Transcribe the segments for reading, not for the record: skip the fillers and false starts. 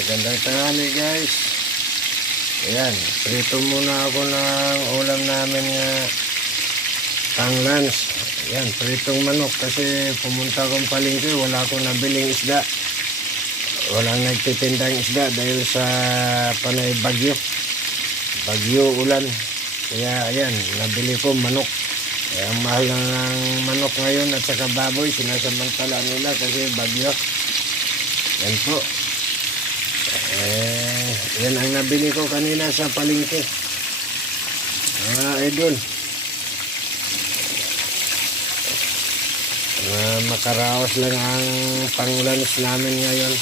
Magandang tanghali guys. Ayan, prito muna ako ng ulam namin nga pang lunch. Ayan, pritong manok kasi pumunta akong palengke, wala akong nabiling isda. Walang nagtitindang isda dahil sa panay bagyo. Bagyo, ulan. Kaya ayan, nabili ko manok. Kaya ang mahal ng manok ngayon at saka baboy, sinasamantala nila kasi bagyo. Yan po. Yan ang nabili ko kanina sa palengke. Idol. Makaraos lang ang pang-lunch namin ngayon.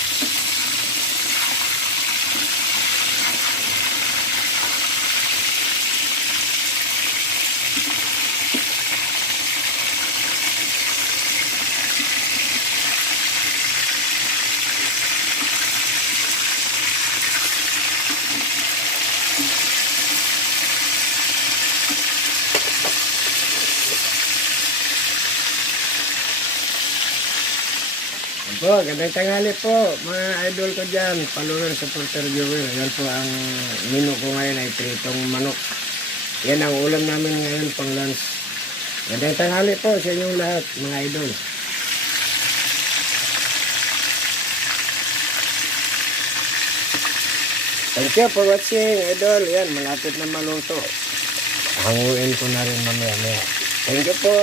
Po, gandang tanghali po mga idol ko dyan, palunan sa Porter Jewel. Yan po ang menu ko ngayon ay pritong manok. Yan ang ulam namin ngayon pang lunch. Gandang tanghali po sa inyong lahat mga idol. Thank you for watching idol. Yan, malapit na maluto. Hanguin ko na rin mamaya. Thank you po.